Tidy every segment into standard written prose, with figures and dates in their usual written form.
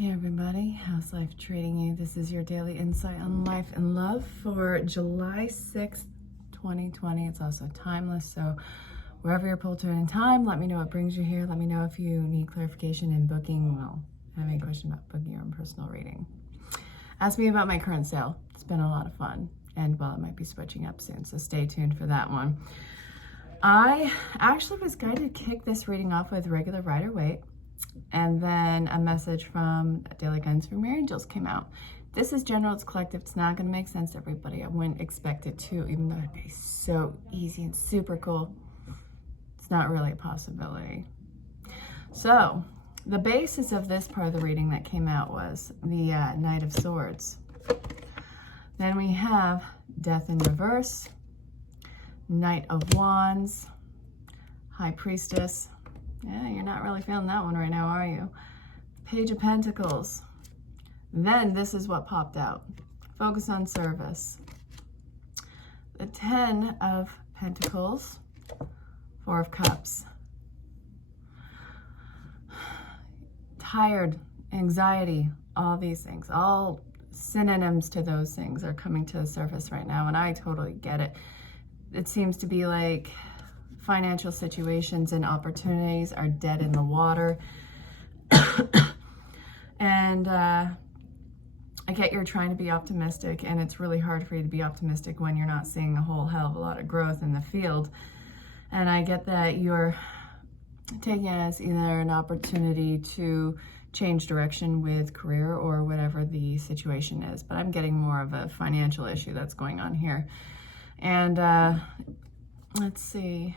Hey everybody, how's life treating you? This is your daily insight on life and love for July 6th, 2020. It's also timeless, so wherever you're pulled to in time, let me know what brings you here. Let me know if you need clarification in booking, have any question about booking your own personal reading. Ask me about my current sale. It's been a lot of fun, and it might be switching up soon, so stay tuned for that one. I actually was guided to kick this reading off with regular Rider-Waite. And then a message from Daily Guidance from Your Angels came out. This is general, it's collective, it's not going to make sense to everybody. I wouldn't expect it to, even though it'd be so easy and super cool. It's not really a possibility. So, the basis of this part of the reading that came out was the Knight of Swords. Then we have Death in Reverse, Knight of Wands, High Priestess. Yeah, you're not really feeling that one right now, are you? Page of Pentacles. Then this is what popped out. Focus on service. The 10 of Pentacles. 4 of Cups. Tired, anxiety, all these things, all synonyms to those things are coming to the surface right now, and I totally get it. It seems to be like financial situations and opportunities are dead in the water. And I get you're trying to be optimistic, and it's really hard for you to be optimistic when you're not seeing a whole hell of a lot of growth in the field. And I get that you're taking it as either an opportunity to change direction with career or whatever the situation is. But I'm getting more of a financial issue that's going on here. And let's see.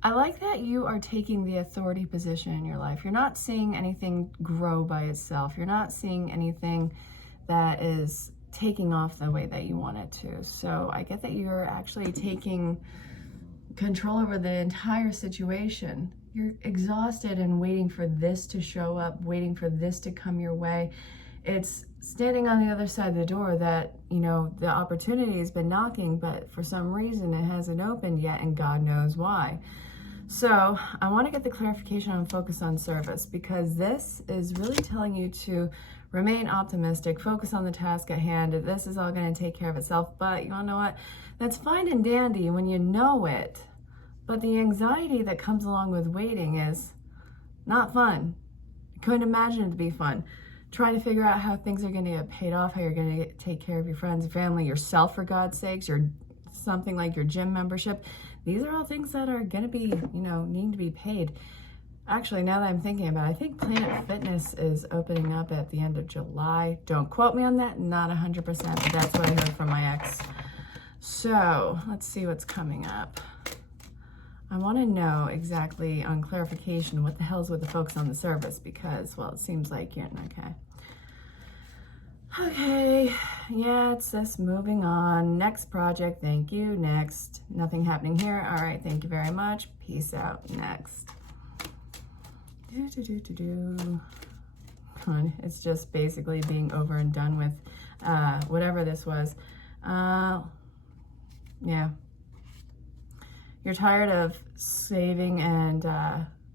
I like that you are taking the authority position in your life. You're not seeing anything grow by itself. You're not seeing anything that is taking off the way that you want it to. So I get that you're actually taking control over the entire situation. You're exhausted and waiting for this to show up, waiting for this to come your way. It's standing on the other side of the door that, you know, the opportunity has been knocking, but for some reason it hasn't opened yet, and God knows why. So I want to get the clarification on focus on service, because this is really telling you to remain optimistic, focus on the task at hand. This is all going to take care of itself. But you all know what? That's fine and dandy when you know it. But the anxiety that comes along with waiting is not fun. I couldn't imagine it to be fun. Trying to figure out how things are going to get paid off, how you're going to take care of your friends and family, yourself, for God's sakes, or something like your gym membership. These are all things that are going to be, need to be paid. Actually, now that I'm thinking about it, I think Planet Fitness is opening up at the end of July. Don't quote me on that, not 100%, but that's what I heard from my ex. So let's see what's coming up. I want to know exactly on clarification what the hell's with the focus on the service, because, well, it seems like you're okay. Okay, yeah, it's this moving on. Next project, thank you. Next, nothing happening here. All right, thank you very much. Peace out. Next. Come on, it's just basically being over and done with whatever this was. Yeah. You're tired of saving and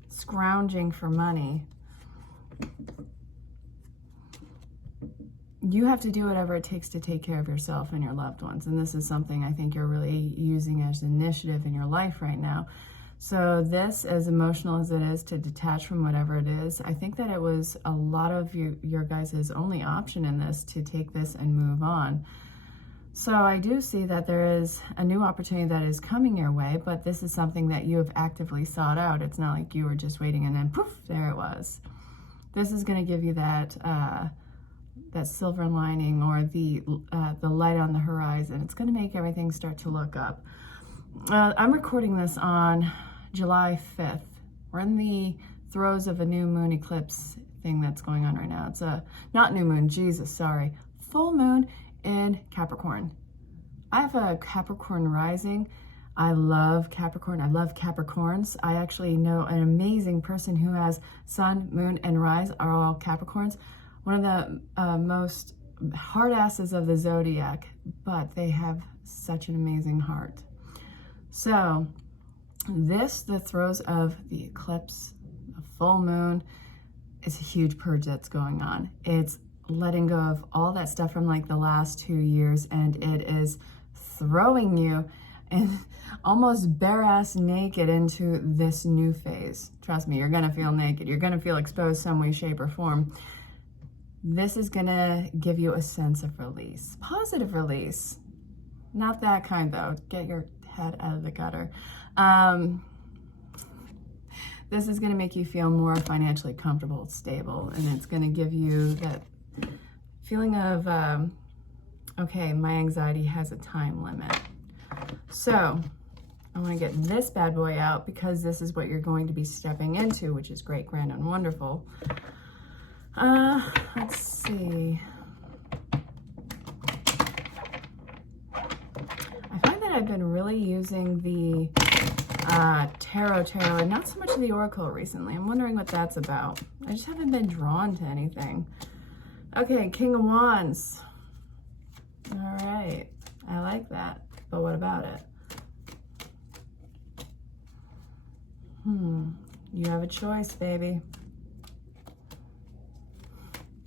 scrounging for money. You have to do whatever it takes to take care of yourself and your loved ones. And this is something I think you're really using as initiative in your life right now. So this, as emotional as it is to detach from whatever it is, I think that it was a lot of your guys' only option in this, to take this and move on. So I do see that there is a new opportunity that is coming your way, but this is something that you have actively sought out. It's not like you were just waiting and then poof, there it was. This is going to give you that that silver lining, or the light on the horizon. It's going to make everything start to look up. I'm recording this on July 5th. We're in the throes of a new moon eclipse thing that's going on right now. It's not new moon, full moon in Capricorn. I have a Capricorn rising. I love Capricorn. I love Capricorns. I actually know an amazing person who has sun, moon, and rise are all Capricorns. One of the most hard asses of the zodiac, but they have such an amazing heart. So the throes of the eclipse, the full moon, it's a huge purge that's going on. It's letting go of all that stuff from like the last 2 years, and it is throwing you and almost bare ass naked into this new phase. Trust me, you're gonna feel naked. You're gonna feel exposed some way, shape, or form. This is gonna give you a sense of release, positive release. Not that kind though. Get your head out of the gutter. This is gonna make you feel more financially comfortable, stable, and it's gonna give you that feeling of, okay, my anxiety has a time limit. So I want to get this bad boy out because this is what you're going to be stepping into, which is great, grand, and wonderful. Let's see. I find that I've been really using the tarot and not so much the oracle recently. I'm wondering what that's about. I just haven't been drawn to anything. Okay, King of Wands. All right, I like that, but what about it? You have a choice, baby.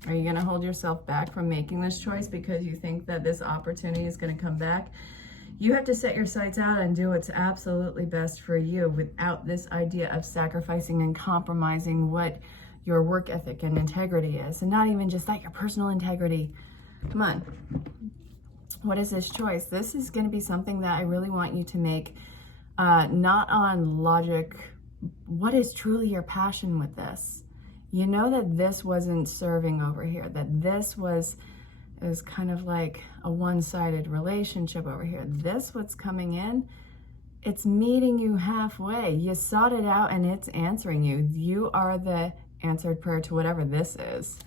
Are you gonna hold yourself back from making this choice because you think that this opportunity is gonna come back? You have to set your sights out and do what's absolutely best for you without this idea of sacrificing and compromising what your work ethic and integrity is. And not even just that, your personal integrity. Come on. What is this choice? This is going to be something that I really want you to make, not on logic. What is truly your passion with this? You know that this wasn't serving over here, that this is kind of like a one-sided relationship over here. This what's coming in, it's meeting you halfway. You sought it out and it's answering you. You are the answered prayer to whatever this is.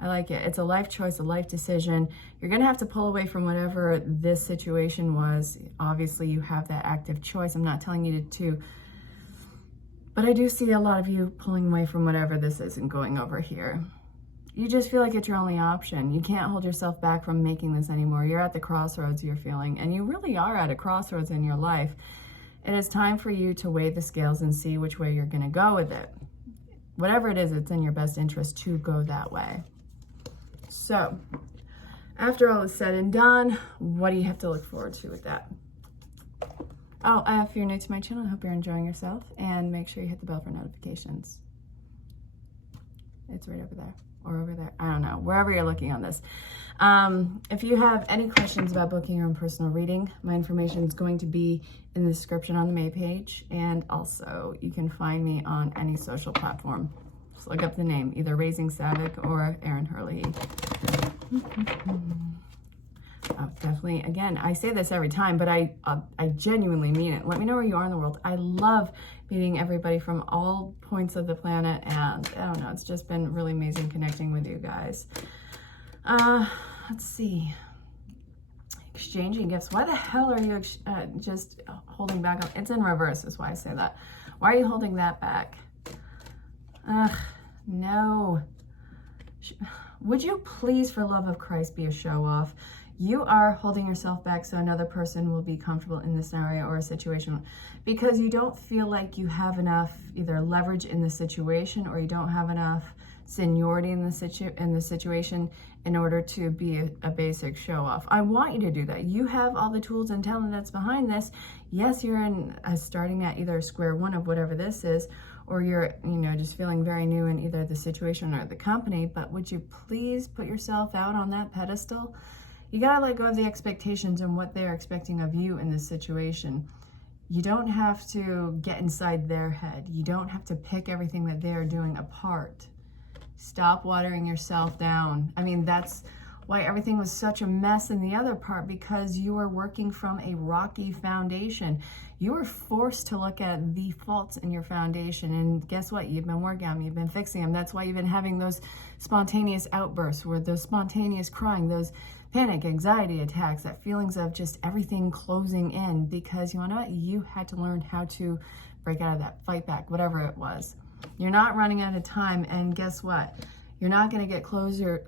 I like it. It's a life choice, a life decision. You're going to have to pull away from whatever this situation was. Obviously, you have that active choice. I'm not telling you to, but I do see a lot of you pulling away from whatever this is and going over here. You just feel like it's your only option. You can't hold yourself back from making this anymore. You're at the crossroads you're feeling, and you really are at a crossroads in your life. It is time for you to weigh the scales and see which way you're going to go with it. Whatever it is, it's in your best interest to go that way. So, after all is said and done, what do you have to look forward to with that? Oh, if you're new to my channel, I hope you're enjoying yourself, and make sure you hit the bell for notifications. It's right over there, or over there. I don't know, wherever you're looking on this. If you have any questions about booking your own personal reading, my information is going to be in the description on the May page, and also you can find me on any social platform. Just look up the name, either Raising Sevak or Erin Herlihy. Oh, definitely. Again, I say this every time, but I genuinely mean it. Let me know where you are in the world. I love meeting everybody from all points of the planet, and I don't know, it's just been really amazing connecting with you guys. Let's see. Exchanging gifts. Why the hell are you just holding back? It's in reverse, is why I say that. Why are you holding that back? No. Would you please, for love of Christ, be a show-off? You are holding yourself back so another person will be comfortable in this scenario or a situation because you don't feel like you have enough either leverage in the situation, or you don't have enough seniority in the situation in order to be a basic show-off. I want you to do that. You have all the tools and talent that's behind this. Yes, you're starting at either square one of whatever this is, or you're, just feeling very new in either the situation or the company, but would you please put yourself out on that pedestal? You gotta let go of the expectations and what they're expecting of you in this situation. You don't have to get inside their head. You don't have to pick everything that they are doing apart. Stop watering yourself down. I mean, that's why everything was such a mess in the other part, because you were working from a rocky foundation. You were forced to look at the faults in your foundation, and guess what? You've been working on them, you've been fixing them. That's why you've been having those spontaneous outbursts, where those spontaneous crying, those panic, anxiety attacks, that feelings of just everything closing in, because you know what? You had to learn how to break out of that, fight back, whatever it was. You're not running out of time, and guess what? You're not going to get closure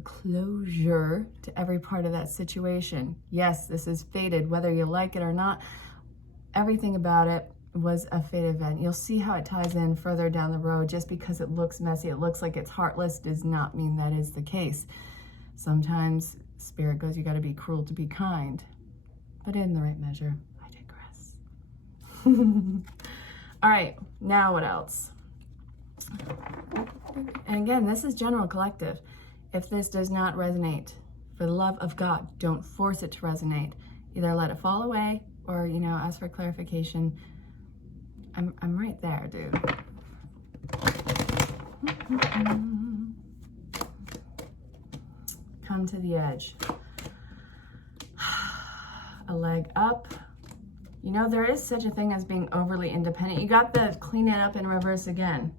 to every part of that situation. Yes, this is fated, whether you like it or not. Everything about it was a fate event. You'll see how it ties in further down the road. Just because it looks messy, it looks like it's heartless, does not mean that is the case. Sometimes Spirit goes, you got to be cruel to be kind, but in the right measure. I digress. All right, now what else? And again, this is general collective. If this does not resonate, for the love of God, don't force it to resonate. Either let it fall away or, you know, ask for clarification. I'm right there, dude. Come to the edge. A leg up. You know, there is such a thing as being overly independent. You got the clean it up in reverse again.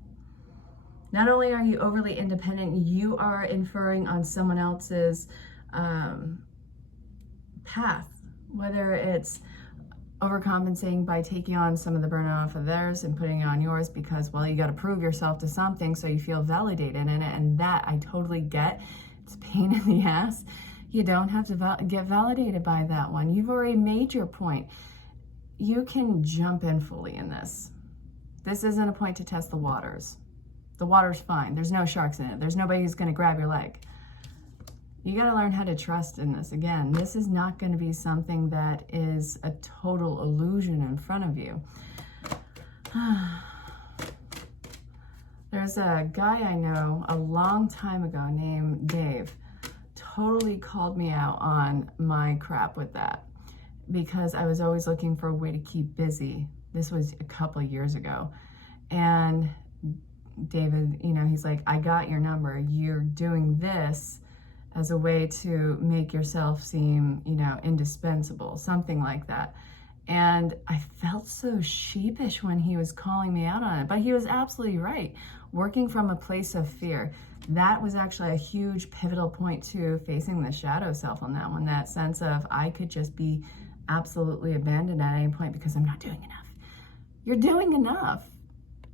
Not only are you overly independent, you are inferring on someone else's path, whether it's overcompensating by taking on some of the burden off of theirs and putting it on yours because, well, you got to prove yourself to something so you feel validated in it. And that I totally get. It's a pain in the ass. You don't have to get validated by that one. You've already made your point. You can jump in fully in this. This isn't a point to test the waters. The water's fine. There's no sharks in it. There's nobody who's going to grab your leg. You got to learn how to trust in this. Again, this is not going to be something that is a total illusion in front of you. There's a guy I know a long time ago named Dave. Totally called me out on my crap with that because I was always looking for a way to keep busy. This was a couple of years ago. And David, you know, he's like, I got your number. You're doing this as a way to make yourself seem, you know, indispensable, something like that. And I felt so sheepish when he was calling me out on it, but he was absolutely right. Working from a place of fear, that was actually a huge pivotal point to facing the shadow self on that one, that sense of I could just be absolutely abandoned at any point because I'm not doing enough. You're doing enough.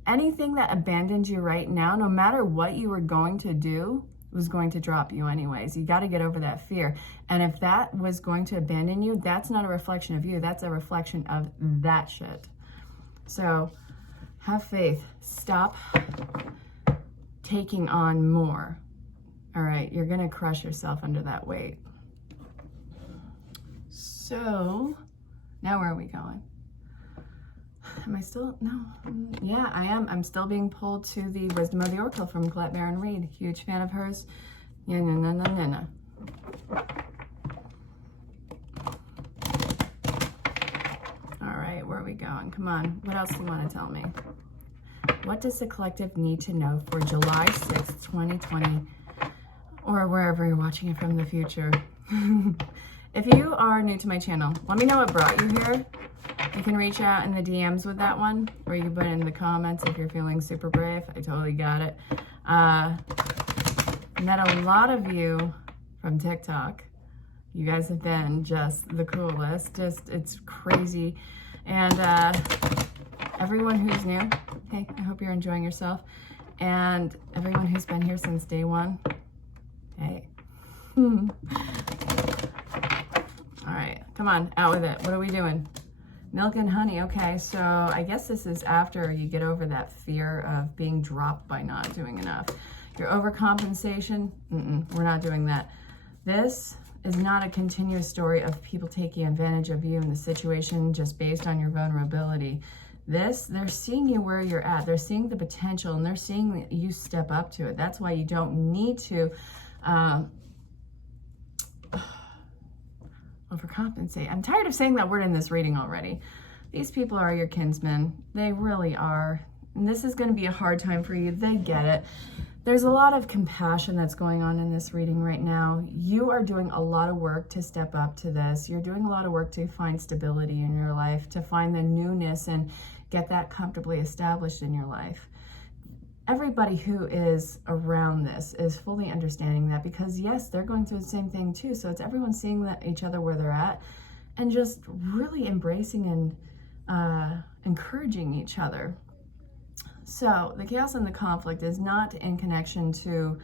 Anything that abandons you right now, no matter what you were going to do, was going to drop you anyways. You got to get over that fear. And if that was going to abandon you, that's not a reflection of you. That's a reflection of that shit. So have faith. Stop taking on more. All right, you're going to crush yourself under that weight. So now where are we going? Am I still? No. Yeah, I am. I'm still being pulled to the Wisdom of the Oracle from Colette Baron Reed. Huge fan of hers. Yeah, no. All right, where are we going? Come on. What else do you want to tell me? What does the collective need to know for July 6th, 2020, or wherever you're watching it from the future? If you are new to my channel, let me know what brought you here. You can reach out in the DMs with that one, or you can put it in the comments if you're feeling super brave. I totally got it. Met a lot of you from TikTok. You guys have been just the coolest. It's crazy. And everyone who's new, hey, I hope you're enjoying yourself. And everyone who's been here since day one, hey. All right, come on, out with it. What are we doing? Milk and honey. Okay, so I guess this is after you get over that fear of being dropped by not doing enough. Your overcompensation, we're not doing that. This is not a continuous story of people taking advantage of you in the situation just based on your vulnerability. This, they're seeing you where you're at. They're seeing the potential and they're seeing that you step up to it. That's why you don't need to overcompensate. I'm tired of saying that word in this reading already. These people are your kinsmen. They really are. And this is going to be a hard time for you. They get it. There's a lot of compassion that's going on in this reading right now. You are doing a lot of work to step up to this. You're doing a lot of work to find stability in your life, to find the newness and get that comfortably established in your life. Everybody who is around this is fully understanding that because, yes, they're going through the same thing too. So it's everyone seeing that each other where they're at and just really embracing and encouraging each other. So the chaos and the conflict is not in connection to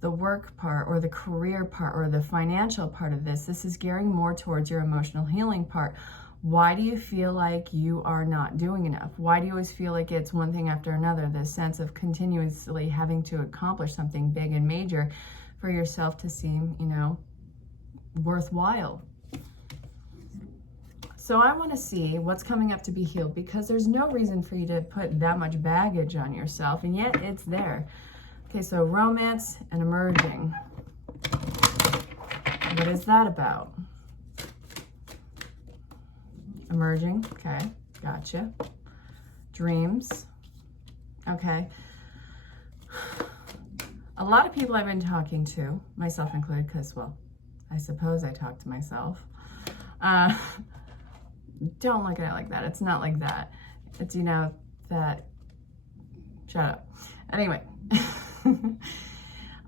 the work part or the career part or the financial part of this. This is gearing more towards your emotional healing part. Why do you feel like you are not doing enough? Why do you always feel like it's one thing after another? This sense of continuously having to accomplish something big and major for yourself to seem, you know, worthwhile. So I want to see what's coming up to be healed, because there's no reason for you to put that much baggage on yourself, and yet it's there. Okay, so romance and emerging. What is that about? Emerging, okay, gotcha. Dreams, okay. A lot of people I've been talking to, myself included, because, well, I suppose I talk to myself. Don't look at it like that. It's not like that. It's, you know, that, shut up. Anyway,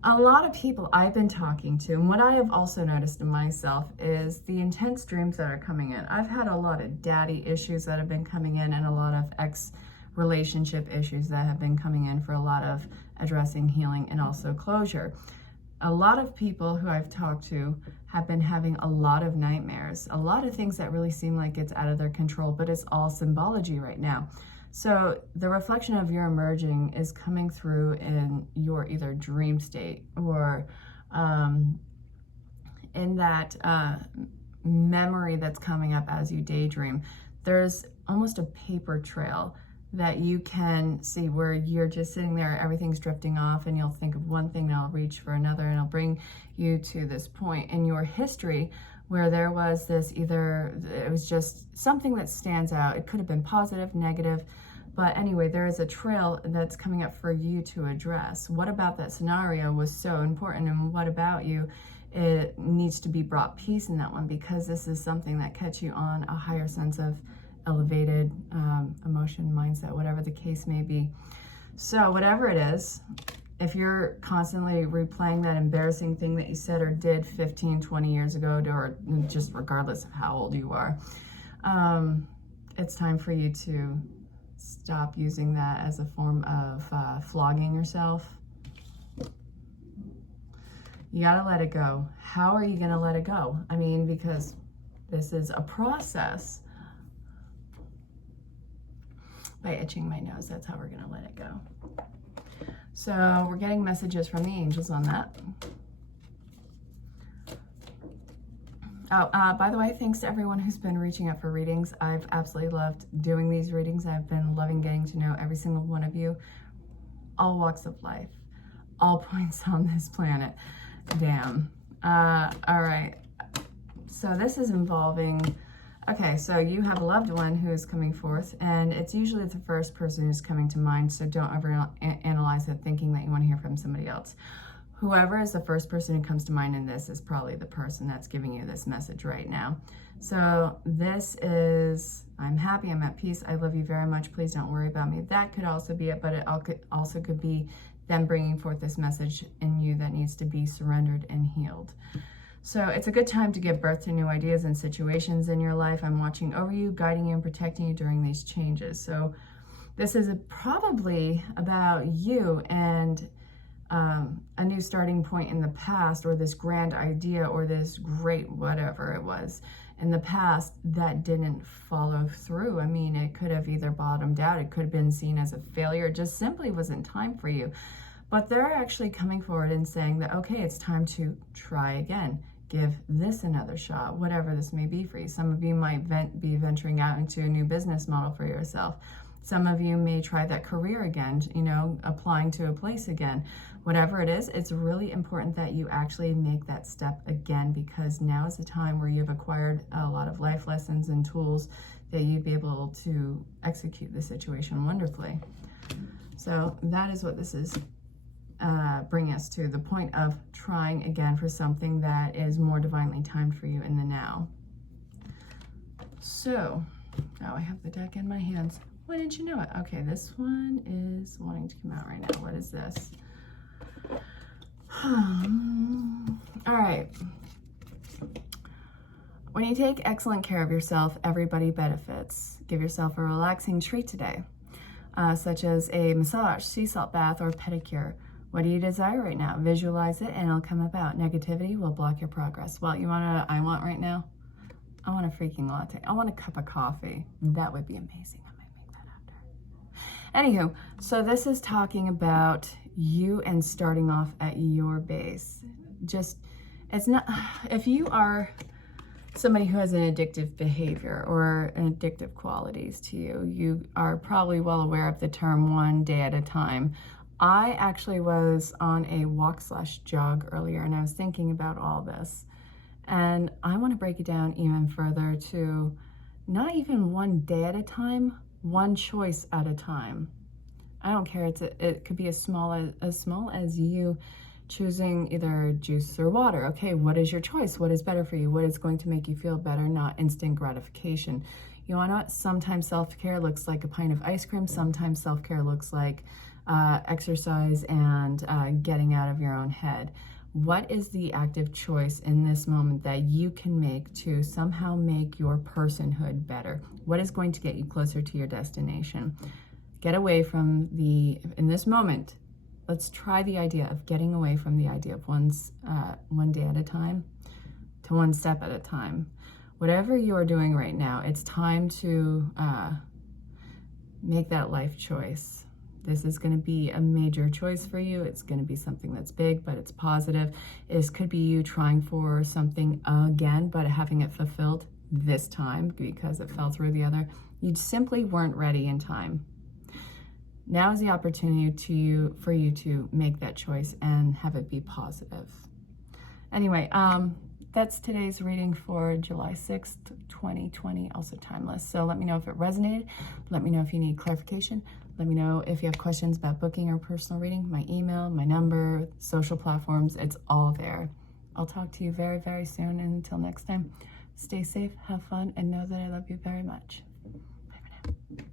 a lot of people I've been talking to, and what I have also noticed in myself is the intense dreams that are coming in. I've had a lot of daddy issues that have been coming in, and a lot of ex-relationship issues that have been coming in, for a lot of addressing, healing, and also closure. A lot of people who I've talked to have been having a lot of nightmares, a lot of things that really seem like it's out of their control, but it's all symbology right now. So the reflection of your emerging is coming through in your either dream state or in that memory that's coming up as you daydream. There's almost a paper trail that you can see where you're just sitting there, everything's drifting off, and you'll think of one thing, and it'll reach for another, and it'll bring you to this point in your history where there was this, either it was just something that stands out. It could have been positive, negative, but anyway, there is a trail that's coming up for you to address. What about that scenario was so important, and what about you? It needs to be brought peace in that one, because this is something that catch you on a higher sense of elevated emotion, mindset, whatever the case may be. So whatever it is, if you're constantly replaying that embarrassing thing that you said or did 15, 20 years ago, or just regardless of how old you are, it's time for you to stop using that as a form of flogging yourself. You gotta let it go. How are you gonna let it go? I mean, because this is a process. By itching my nose, that's how we're gonna let it go. So we're getting messages from the angels on that. Oh, by the way, thanks to everyone who's been reaching out for readings. I've absolutely loved doing these readings. I've been loving getting to know every single one of you. All walks of life, all points on this planet. Damn. All right. So this is involving, okay, so you have a loved one who is coming forth, and it's usually the first person who's coming to mind, so don't ever analyze it thinking that you want to hear from somebody else. Whoever is the first person who comes to mind in this is probably the person that's giving you this message right now. So this is, I'm happy, I'm at peace, I love you very much, please don't worry about me. That could also be it, but it also could be them bringing forth this message in you that needs to be surrendered and healed. So it's a good time to give birth to new ideas and situations in your life. I'm watching over you, guiding you, and protecting you during these changes. So this is probably about you and a new starting point in the past, or this grand idea, or this great whatever it was in the past that didn't follow through. I mean, it could have either bottomed out, it could have been seen as a failure, it just simply wasn't time for you. But they're actually coming forward and saying that, okay, it's time to try again. Give this another shot, whatever this may be for you. Some of you might be venturing out into a new business model for yourself. Some of you may try that career again, you know, applying to a place again. Whatever it is, it's really important that you actually make that step again, because now is the time where you've acquired a lot of life lessons and tools that you'd be able to execute the situation wonderfully. So that is what this is bringing us to, the point of trying again for something that is more divinely timed for you in the now. So, now I have the deck in my hands. Why didn't you know it? Okay, this one is wanting to come out right now. What is this? All right. When you take excellent care of yourself, everybody benefits. Give yourself a relaxing treat today, such as a massage, sea salt bath, or pedicure. What do you desire right now? Visualize it and it'll come about. Negativity will block your progress. Well, you want to, I want right now? I want a freaking latte. I want a cup of coffee. That would be amazing. I might make that after. Anywho, so this is talking about you and starting off at your base. Just, it's not, if you are somebody who has an addictive behavior or an addictive qualities to you, you are probably well aware of the term one day at a time. I actually was on a walk/jog earlier, and I was thinking about all this. And I want to break it down even further to not even one day at a time, one choice at a time. I don't care. It could be as small as you choosing either juice or water. Okay, what is your choice? What is better for you? What is going to make you feel better, not instant gratification? You know what? Sometimes self-care looks like a pint of ice cream. Sometimes self-care looks like exercise and getting out of your own head. What is the active choice in this moment that you can make to somehow make your personhood better? What is going to get you closer to your destination? Get away from in this moment, let's try the idea of getting away from the idea of one day at a time to one step at a time. Whatever you're doing right now, it's time to make that life choice. This is going to be a major choice for you. It's going to be something that's big, but it's positive. This could be you trying for something again, but having it fulfilled this time because it fell through the other. You simply weren't ready in time. Now is the opportunity for you to make that choice and have it be positive. Anyway, that's today's reading for July 6th, 2020, also timeless. So let me know if it resonated. Let me know if you need clarification. Let me know if you have questions about booking or personal reading. My email, my number, social platforms, it's all there. I'll talk to you very, very soon. And until next time, stay safe, have fun, and know that I love you very much. Bye for now.